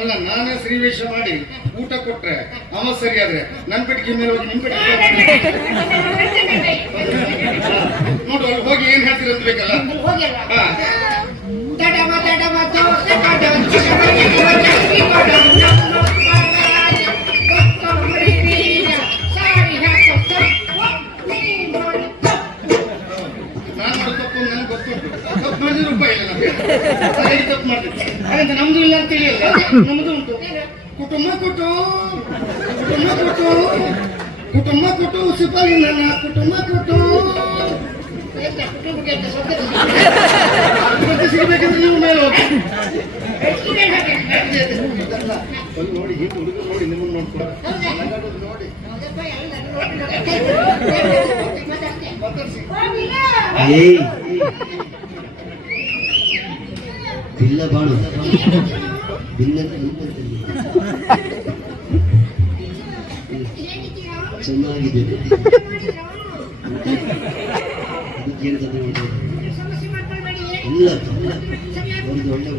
ಅಲ್ಲ, ನಾನೇ ಶ್ರೀವೇಶ ಮಾಡಿ ಊಟ ಕೊಟ್ರೆ ಅವ ಸರಿಯಾದ್ರೆ ನನ್ ಪೆಟ್ಟಿಗೆ ಮೇಲೆ ಹೋಗಿ ನಿಮ್ ಪೆಟ್ಟಿಗೆ ನೋಡು, ಅಲ್ಲಿ ಹೋಗಿ ಏನ್ ಹೇಳ್ತೀರ ಅಂತ ಬೇಕಲ್ಲ. ತಪ್ಪು ಮಾಡ್ತೀವಿ ಅದಂತ ನಮ್ದು ಇಲ್ಲ ಅಂತ ಹೇಳಿಲ್ಲ, ನಮ್ದು ಉಂಟು. ಕುಟುಂಬ ಕೊಟ್ಟು ಸಿಪಾಯಿ ನನ್ನ ಕುಟುಂಬ ಕೊಟ್ಟು ಸಿಗಬೇಕಂದ್ರೆ ನೀವು ಮೇಲೆ ಹೋಗಿ ನೋಡಿ. ಈ ಹುಡುಗ ನೋಡಿ ನಿಮ್ಮನ್ನು ನೋಡ್ಕೊಂಡು ನೋಡಿ ಬಿಲ್ಲ ಬಾಳು ಚೆನ್ನಾಗಿದೆ. ಇಲ್ಲ ಒಂದು ಒಳ್ಳೆ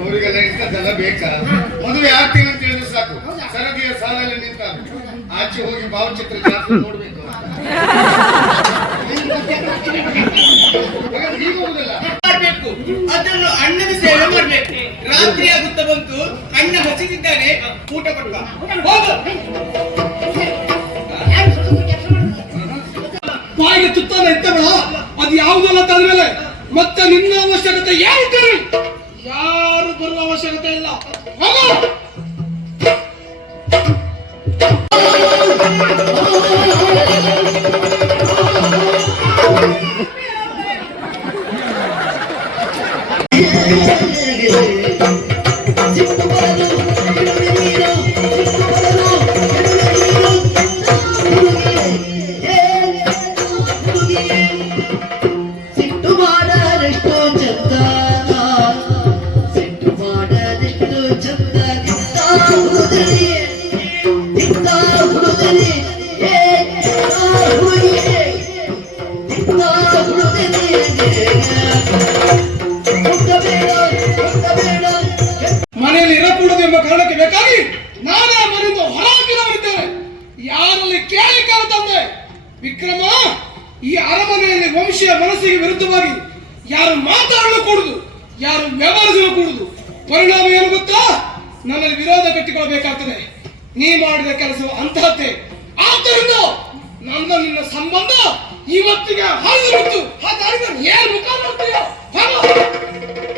ಅವರಿಗೆಲ್ಲ ಇಂಥದ್ದೆಲ್ಲ ಬೇಕಾ? ಮದುವೆ ಆಗ್ತೀನಿ ಅಂತ ಹೇಳಿದ್ರೆ ಸಾಕು, ಸರದಿಯ ಸಾಲಲ್ಲಿ ನಿಂತ ಆಚೆ ಹೋಗಿ ಭಾವಚಿತ್ರ ಜಾಸ್ತಿ ನೋಡ್ಬೇಕು. ಮಾಡ್ಬೇಕು, ಅದನ್ನು ಅಣ್ಣನ ಸೇವೆ ಮಾಡ್ಬೇಕು. ರಾತ್ರಿ ಆಗುತ್ತಾ ಬಂತು, ಅಣ್ಣ ಹಸಿದಿದ್ದಾನೆ, ಊಟ ಕೊಡುವ. ಬಾಯಿಗೆ ತುತ್ತಾನ ಇತ್ತಬೇಡ, ಅದು ಯಾವುದಲ್ಲ ತಂದ್ಮೇಲೆ ಮತ್ತೆ ನಿನ್ನ ಅವಶ್ಯಕತೆ ಏನು? ಯಾರು ಬರುವ ಅವಶ್ಯಕತೆ ಇಲ್ಲ. ಮನೆಯಲ್ಲಿ ಇರಕೂಡದು ಎಂಬ ಕಾರಣಕ್ಕೆ ಬೇಕಾಗಿ ನಾನೇ ಮನೆಯಿಂದ ಹೊರಹಾಕಿದವರಿದ್ದೇನೆ. ಯಾರಲ್ಲಿ ಕೇಳಿ ತಂದೆ ವಿಕ್ರಮ, ಈ ಅರಮನೆಯಲ್ಲಿ ವಂಶೀಯ ಮನಸ್ಸಿಗೆ ವಿರುದ್ಧವಾಗಿ ಯಾರು ಮಾತಾಡಲು ಕೂಡುದು, ಯಾರು ವ್ಯವಹರಿಸಲು ಕೂಡುದು. ಪರಿಣಾಮ ಏನು ಗೊತ್ತಾ? ನನ್ನಲ್ಲಿ ವಿರೋಧ ಕಟ್ಟಿಕೊಳ್ಳಬೇಕಾಗ್ತದೆ. ನೀ ಮಾಡಿದ ಕೆಲಸವು ಅಂತಹದ್ದೇ. ಆದ್ದರಿಂದ ನನ್ನ ನಿನ್ನ ಸಂಬಂಧ ಇವತ್ತಿಗೆ ಹಾಗೆ ಏನ್ ಮುಖ ನೋಡ್ತೀಯೋ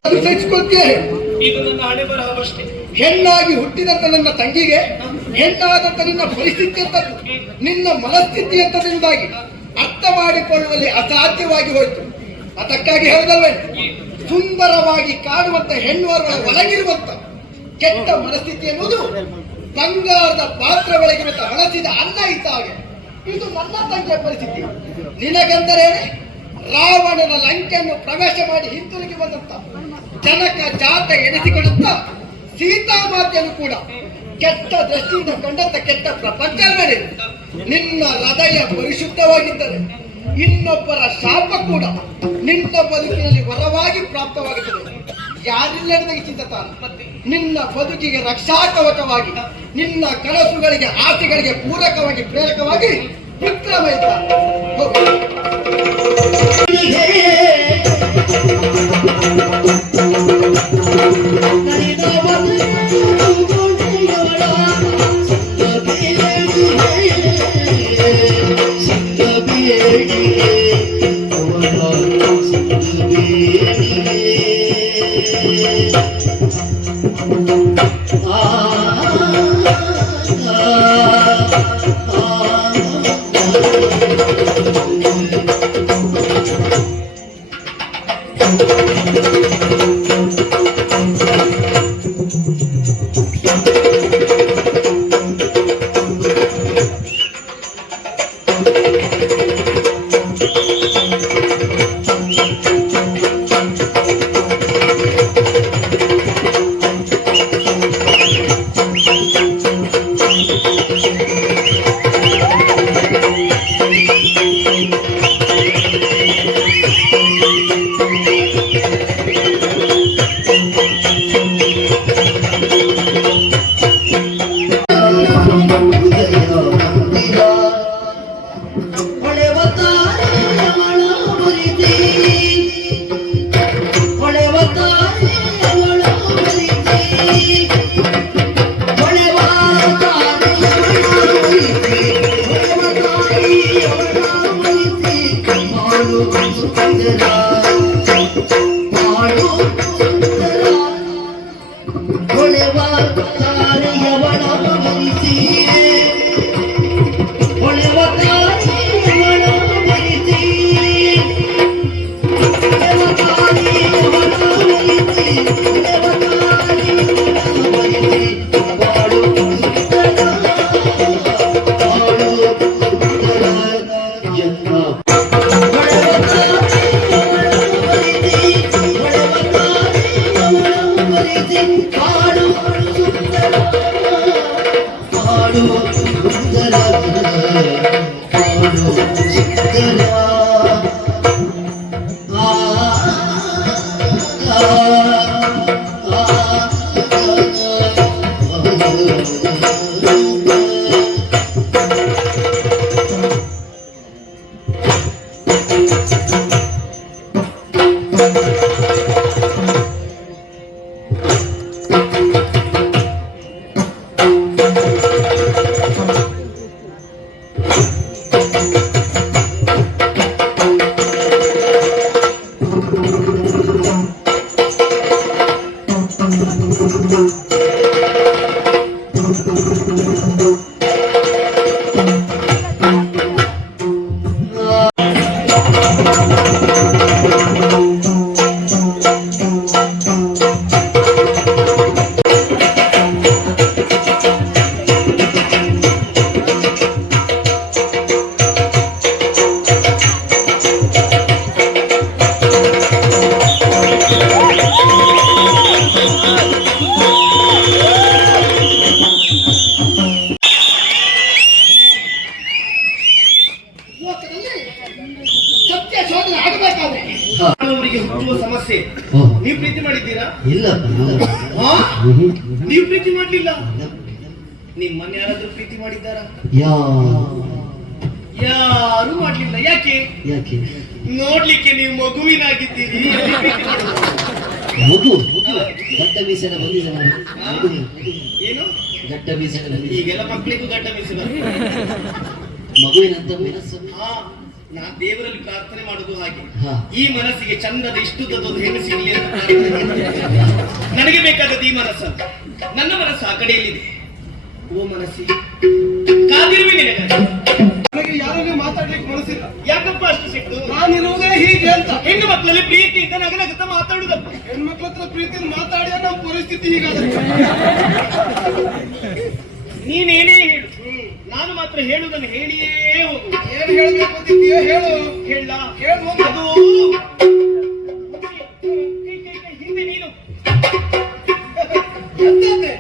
ಅದು ಸಹಿಸಿಕೊಳ್ತೀಯ. ಇದು ನನ್ನ ಹಣೆ ಬರಹವಷ್ಟೇ. ಹೆಣ್ಣಾಗಿ ಹುಟ್ಟಿದಂತ ನನ್ನ ತಂಗಿಗೆ ಹೆಣ್ಣಾದಂತ ನಿನ್ನ ಪರಿಸ್ಥಿತಿ ಅಂತದ್ದು, ನಿನ್ನ ಮನಸ್ಥಿತಿ ಅಂತದಿಂದಾಗಿ ಅರ್ಥ ಮಾಡಿಕೊಳ್ಳುವಲ್ಲಿ ಅಸಾಧ್ಯವಾಗಿ ಹೋಯಿತು. ಅದಕ್ಕಾಗಿ ಹೇಳಿದಲ್ವೇ, ಸುಂದರವಾಗಿ ಕಾಣುವಂತ ಹೆಣ್ಣುವರ ಒಳಗಿರುವಂತ ಕೆಟ್ಟ ಮನಸ್ಥಿತಿ ಎನ್ನುವುದು ಬಂಗಾರದ ಪಾತ್ರ ಒಳಗಿರುವಂತ ಹಳಸಿದ ಅನ್ನ ಇದ್ದ ಹಾಗೆ. ಇದು ನನ್ನ ತಂಗಿಯ ಪರಿಸ್ಥಿತಿ. ನಿನಗೆಂದರೆ ರಾವಣನ ಲಂಕೆಯನ್ನು ಪ್ರವೇಶ ಮಾಡಿ ಹಿಂತಿರುಗಿ ಬಂದಂತ ಜನಕ ಜಾತ ಎನಿಸಿಕೊಂಡಂತ ಸೀತಾಮಾತೆಯನ್ನು ಕೂಡ ಕೆಟ್ಟ ದೃಷ್ಟಿಯಿಂದ ಕಂಡಂತ ಕೆಟ್ಟ ಪ್ರಪಂಚವೇ. ನಿನ್ನ ಹೃದಯ ಪರಿಶುದ್ಧವಾಗಿದ್ದರೆ ಇನ್ನೊಬ್ಬರ ಶಾಪ ಕೂಡ ನಿನ್ನ ಬದುಕಿನಲ್ಲಿ ವರವಾಗಿ ಪ್ರಾಪ್ತವಾಗುತ್ತದೆ. ಯಾರಿಲ್ಲದ ಚಿಂತಾನ ನಿನ್ನ ಬದುಕಿಗೆ ರಕ್ಷಾ ಕವಚವಾಗಿ, ನಿನ್ನ ಕನಸುಗಳಿಗೆ ಆಸೆಗಳಿಗೆ ಪೂರಕವಾಗಿ ಪ್ರೇರಕವಾಗಿ ವಿಕ್ರಮ ಇದ್ದಾನೆ. ಹೋಗಿ ಸತ್ಯ ಶೋಧನೆ ಆಗಬೇಕಾದ್ರೆ ಅವರಿಗೆ ಹುಟ್ಟುವ ಸಮಸ್ಯೆ. ನೀವು ಪ್ರೀತಿ ಮಾಡಿದ್ದೀರಾ? ಇಲ್ಲ ಹಾ? ನೀವು ಪ್ರೀತಿ ಮಾಡ್ಲಿಲ್ಲ? ನಿಮ್ಮನ್ನ ಯಾರಾದ್ರೂ ಪ್ರೀತಿ ಮಾಡಿದ್ದಾರಾ? ಯಾರು ಮಾಡ್ಲಿಲ್ಲ. ಯಾಕೆ? ನೋಡ್ಲಿಕ್ಕೆ ನೀವು ಮಗುವಿನಾಗಿದ್ದೀರಿ. ಮಗು ಗಡ್ಡ ಮೀಸೆನ ಬಂದಿದೆ ಏನು ಗಡ್ಡ ಮೀಸೆನ ಬಂದಿದೆ. ಈಗೆಲ್ಲ ಮಕ್ಕಳಿಗೂ ಗಡ್ಡ ಮೀಸೆ ಬರ್ತದೆ. ಮಗುವಿನಂತ ಮನಸ್ಸು. ಹಾ, ನಾ ದೇವರಲ್ಲಿ ಪ್ರಾರ್ಥನೆ ಮಾಡುದು ಹಾಗೆ. ಹಾ. ಈ ಮನಸ್ಸಿಗೆ ಚಂದದ ಇಷ್ಟುದೊಂದು ಹೆಣ್ಣು ಸಿಗಲಿ ಅಂತ ಪ್ರಾರ್ಥನೆ. ನನಗೆ ಬೇಕಾದದ್ದು ಈ ಮನಸ್ಸು. ನನ್ನ ಮನಸ್ಸು ಆ ಕಡೆಯಲ್ಲಿದೆ. ಓ ಮನಸ್ಸಿಗೆ ಕಾದಿರುವೆ ನಿನಗಾಗಿ. ನನಗೆ ಯಾರಲ್ಲಿ ಮಾತಾಡ್ಲಿಕ್ಕೆ ಮನಸ್ಸಿಲ್ಲ. ಯಾಕಪ್ಪ ಅಷ್ಟು ಸಿಕ್ತು? ನಾನಿರುವುದೇ ಹೀಗೆ ಅಂತ. ಹೆಣ್ಣು ಮಕ್ಕಳಲ್ಲಿ ಪ್ರೀತಿ ಇದ್ದ ನಗನಗುತ್ತ ಮಾತಾಡುದಪ್ಪ. ಹೆಣ್ಮಕ್ಳ ಹತ್ರ ಪ್ರೀತಿಯನ್ನು ಮಾತಾಡಿ ನಮ್ಮ ಪರಿಸ್ಥಿತಿ ಹೀಗಾದ್ರೆ ನೀನೇನೇ ಹೇಳು, ನಾನು ಮಾತ್ರ ಹೇಳುವುದನ್ನು ಹೇಳಿಯೇ ಹೋಗು. ಏನ್ ಹೇಳ್ಬೇಕು ಅಂತಿದ್ದೀಯ ಹೇಳು. ಹೇಳ ಹೇಳು. ಅದು ಹಿಂದೆ ನೀನು ಎಂತಂತೆ?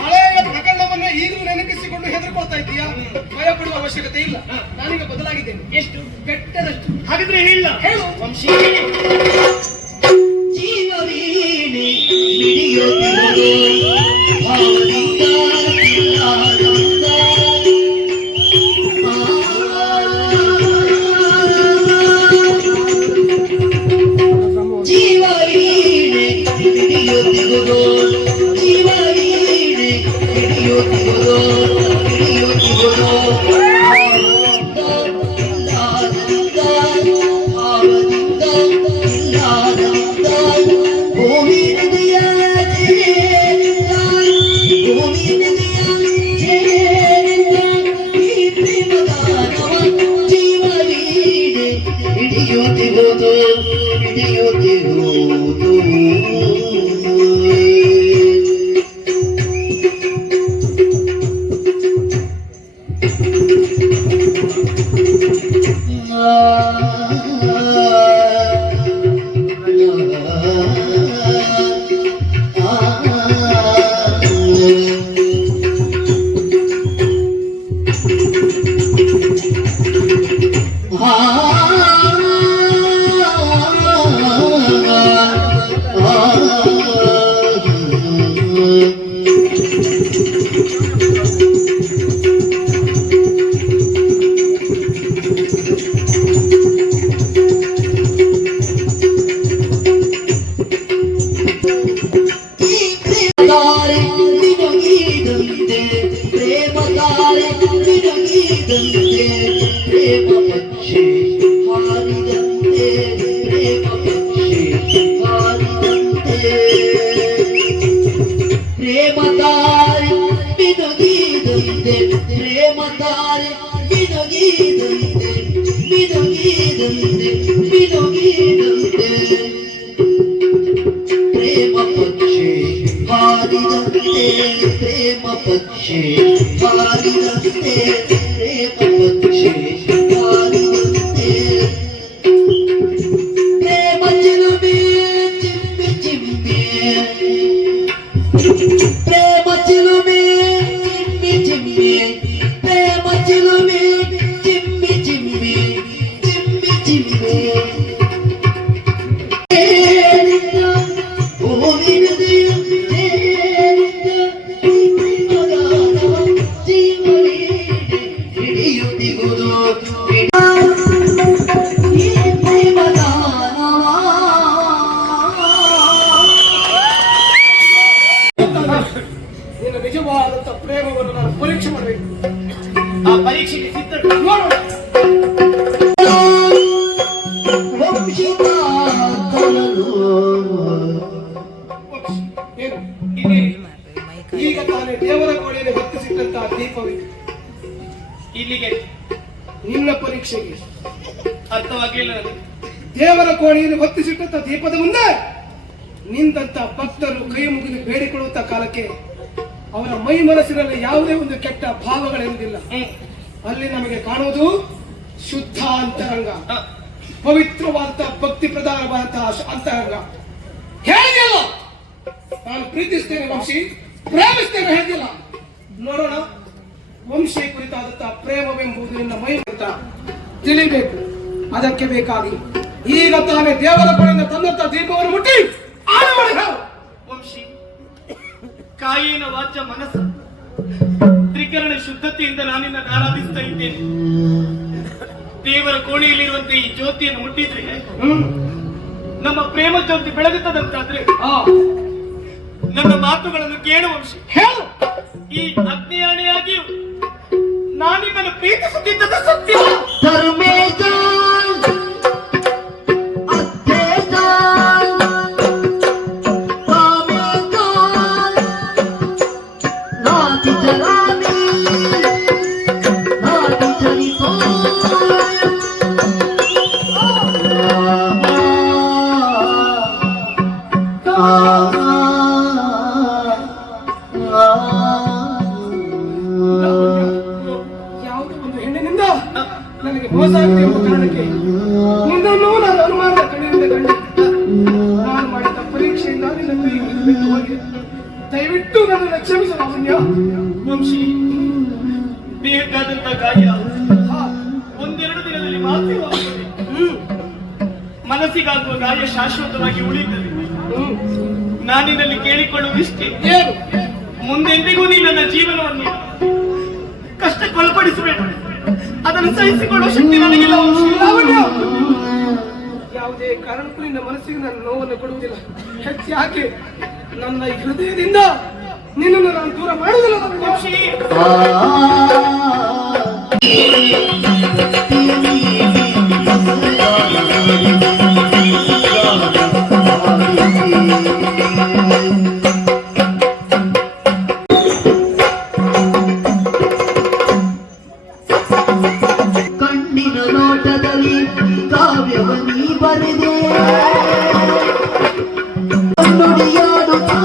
ಹಳೆಯ ಪ್ರಕರಣವನ್ನ ಈಗಲೂ ನೆನಪಿಸಿಕೊಂಡು ಹೆದರ್ಕೊಳ್ತಾ ಇದ್ದೀಯಾ? ಭಯ ಪಡುವ ಅವಶ್ಯಕತೆ ಇಲ್ಲ. ನಾನೀಗ ಬದಲಾಗಿದ್ದೇನೆ. ಎಷ್ಟು ಕೆಟ್ಟದಷ್ಟು. ಹಾಗಿದ್ರೆ ಹೇಳ. ಹೇಳು. ವಂಶಿ ಜೀವವೀಣೆ ಮಿಡಿಯುತ್ತಿರುವುದು ಭಾವದಿಂದ ಚಿಲ್ಲಾಡುತ್ತ. ಜೀವವೀಣೆ ಮಿಡಿಯುತ್ತಿರುವುದು ಜೀವವೀಣೆ ಮಿಡಿಯುತ್ತಿರುವುದು ಮಿಡಿಯುತ್ತಿರುವುದು ಮಿನುಗಿದಂತೆ ಪ್ರೇಮ ತಾರೆ ಮಿನುಗಿದಂತೆ ಪ್ರೇಮ ಪಕ್ಷಿ ಹಾರಿದಂತೆ ಪ್ರೇಮ ಪಕ್ಷಿ ಹಾರಿದಂತೆ ಪ್ರೇಮ ತಾರೆ ಮಿನುಗಿದಂತೆ ಪ್ರೇಮ ತಾರೆ ಮಿನುಗಿದಂತೆ ಮಿನುಗಿದಂತೆ ಮಿನುಗಿದಂತೆ ಪ್ರೇಮ ಪಕ್ಷಿ ಹಾರಿದಂತೆ ಪ್ರೇಮ ಪಕ್ಷಿ ಹಾರಿದಂತೆ ಪ್ರೇಮ ಪಕ್ಷಿ ಹಾರಿದಂತೆ ಪ್ರೇಮ ಚಿಲುಮೆ ಚಿಮ್ಮಿ ಚಿಮ್ಮಿ ಪ್ರೇಮ ಚಿಲುಮೆ ಚಿಮ್ಮಿ ಚಿಮ್ಮಿ ಪ್ರೇಮ ಚಿಲುಮೆ ಚಿಮ್ಮಿ ಚಿಮ್ಮಿ ಚಿಮ್ಮಿ ಚಿಮ್ಮಿ ನಿನ್ನ ನಿಜವಾದಂತ ಪ್ರೇಮವನ್ನು ನಾನು ಪರೀಕ್ಷೆ ಮಾಡಬೇಕು. ಆ ಪರೀಕ್ಷೆಗೆ ಸಿದ್ಧರು ನೋಡೋಣ. ಏನು ಇಲ್ಲಿ ಈಗ ತಾನೇ ದೇವರ ಕೋಣೆಯಲ್ಲಿ ಹೊತ್ತಿಸಿಟ್ಟಂತಹ ದೀಪವಿದೆ. ಇಲ್ಲಿಗೆ ನಿನ್ನ ಪರೀಕ್ಷೆಗೆ ಅರ್ಥವಾಗಲಿಲ್ಲ ನನಗೆ. ದೇವರ ಕೋಣೆಯಲ್ಲಿ ಹೊತ್ತಿಸಿಟ್ಟಂತ ದೀಪದ ಮುಂದೆ ನಿಂತ ಭಕ್ತರು ಕೈ ಮುಗಿದು ಬೇಡಿಕೊಳ್ಳುವಂತ ಕಾಲಕ್ಕೆ ಅವರ ಮೈ ಮನಸ್ಸಿನಲ್ಲಿ ಯಾವುದೇ ಒಂದು ಕೆಟ್ಟ ಭಾವಗಳೆಂದಿಲ್ಲ. ಅಲ್ಲಿ ನಮಗೆ ಕಾಣುವುದು ಶುದ್ಧ ಅಂತರಂಗ, ಪವಿತ್ರವಾದಂತಹ ಭಕ್ತಿ ಪ್ರಧಾನವಾದಂತಹ ಅಂತರಂಗ. ಹೇಳಿದೆಯಲ್ಲ ನಾನು ಪ್ರೀತಿಸ್ತೇನೆ ವಂಶಿ, ಪ್ರೇಮಿಸ್ತೇನೆ ಹೇಳಿದಿಲ್ಲ. ನೋಡೋಣ ವಂಶಿ ಕುರಿತಾದಂತಹ ಪ್ರೇಮವೆಂಬುದು ನಿನ್ನ ಮೈ ಅಂತ ತಿಳಿಬೇಕು. ಅದಕ್ಕೆ ಬೇಕಾಗಿ ಈಗ ತಾನೇ ದೇವರ ಕಡೆಯಿಂದ ತಂದಂತ ದೀಪವನ್ನು ಮುಟ್ಟಿ ಆಣ ಮಾಡಿ ಹೇಳು. ವಂಶಿ, ಕಾಯಿನ ವಾಚ ಮನಸ್ಸು ತ್ರಿಕರಣ ಶುದ್ಧತೆಯಿಂದ ನಾನಿನ್ನ ಆರಾಧಿಸ್ತಾ ಇದ್ದೇನೆ. ದೇವರ ಕೋಣೆಯಲ್ಲಿರುವಂತೆ ಈ ಜ್ಯೋತಿಯನ್ನು ಮುಟ್ಟಿದ್ರೆ ನಮ್ಮ ಪ್ರೇಮ ಜ್ಯೋತಿ ಬೆಳಗುತ್ತದಂತಾದ್ರೆ ನನ್ನ ಮಾತುಗಳನ್ನು ಕೇಳು ವಂಶಿ. ಹೇಳು. ಈ ಅಗ್ನಿಯಾಣೆಯಾಗಿಯೂ ನಾನಿನ್ನನ್ನು ಪ್ರೀತಿಸುತ್ತಿದ್ದದ ಸತ್ಯ. ಧರ್ಮೇಶ ಅಧ್ಯೇಶ ಕಾಮೇಶ ನಾತಿ ಚರಾಮಿ ನಾತಿ ಚರಿತೋ ಯಾವುದೋ ಒಂದು ಹೆಣ್ಣಿನಿಂದ ನನಗೆ ಮೋಸ ಆಗಿದೆ ಎಂಬ ಕಾರಣಕ್ಕೆ ನಿನ್ನನ್ನು ನಾನು ಅನುಮಾನದ ಕಡೆಯಿಂದ ಕಂಡಿದ್ದೆ. ನಾನು ಮಾಡಿದ ಪರೀಕ್ಷೆಯಿಂದ ನಿನ್ನ ಕೈ ಬಿಟ್ಟು ಹೋಗಿದೆ. ದಯವಿಟ್ಟು ನನ್ನನ್ನು ಕ್ಷಮಿಸು ಲಾವಣ್ಯ. ವಂಶಿ, ಬೇಕಾದಂತ ಗಾಯ ಒಂದೆರಡು ದಿನದಲ್ಲಿ ಮಾತ್ರವಾಗುತ್ತದೆ. ಮನಸ್ಸಿಗಾಗುವ ಗಾಯ ಶಾಶ್ವತವಾಗಿ ಉಳಿಯುತ್ತದೆ. ನಾನಿನಲ್ಲಿ ಕೇಳಿಕೊಳ್ಳುವುದಿಷ್ಟೇ, ಏನು ಮುಂದೆಂದಿಗೂ ನೀ ನನ್ನ ಜೀವನವನ್ನು ಕಷ್ಟಕ್ಕೊಳಪಡಿಸಬೇಡ. ಅದನ್ನು ಸಹಿಸಿಕೊಳ್ಳುವ ಶಕ್ತಿ ನನಗಿಲ್ಲ ವಂಶಿ. ಲಾವಣ್ಯ, ಯಾವುದೇ ಕಾರಣಕ್ಕೂ ನಿನ್ನ ಮನಸ್ಸಿಗೆ ನಾನು ನೋವನ್ನು ಕೊಡುವುದಿಲ್ಲ. ಹೆಚ್ಚಾಗಿ ನನ್ನ ಈ ಹೃದಯದಿಂದ ನಿನ್ನನ್ನು ನಾನು ದೂರ ಮಾಡುವುದಿಲ್ಲ ಲಾವಣ್ಯ. ವಂಶಿ, ಕಣ್ಣಿನ ನೋಟದಲ್ಲಿ ಕಾವ್ಯವನ್ನೀ ಬರೆದೆ ನುಡಿಯಾಡುತ್ತಾ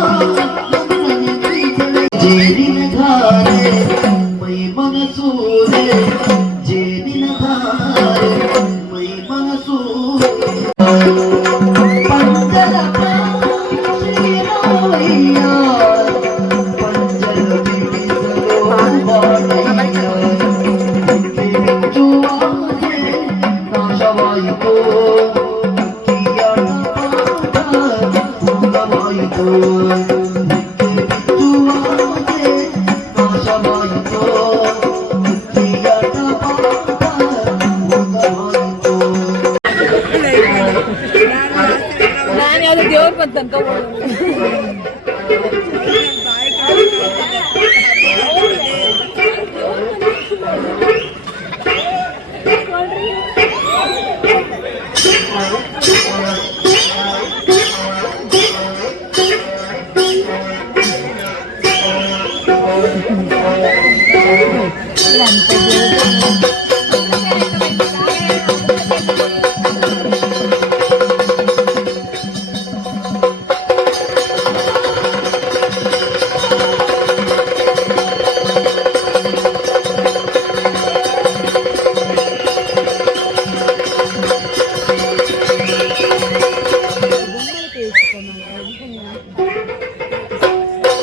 ನನ್ನನ್ನು ಪ್ರೀತಿಸಿದೆ. ಜೇನಿನ ಧಾರೆ ಮೈ ಮನಸೂರೆ ಜೇನಿನ ಧಾರೆ ಮೈ ಮನಸೂರೆ ಪಂಚರ ಶ್ರೀರಾಮಯ್ಯ ಪಂಚರ ಬಿಡಿಸಲು ಬಾಣಯ್ಯ ನಾಶವಾಯಿತು ಕಿಯಾಟ ಭೂತವಾಯಿತು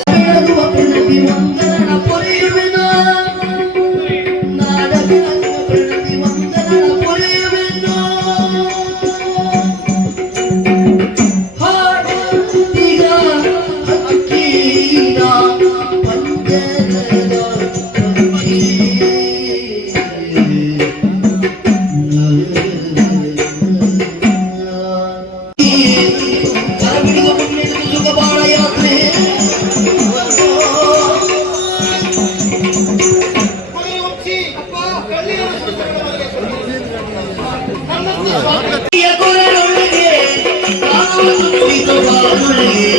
ಬೆಳಗುವ ಪ್ರಣತಿ ವಂದನ ಪೊರೆಯುವೆನು ನಾಡ ಬೆಳಗುವ ಪ್ರಣತಿ ವಂದನ ಪೊರೆಯುವೆನು ಹಾಡೀಗ ಹಕ್ಕಿನ ಪಂಜರದ ಪಕ್ಷಿ ಕರಬಿಡುವ ಪುಣ್ಯದ ಸುಖ ಬಾಳ ಯಾತ್ರೆ ಕೊರಳೊಳಗೆ ಕಾವು ಸುತ್ತಿದ ಬಾನುಳಿಗೆ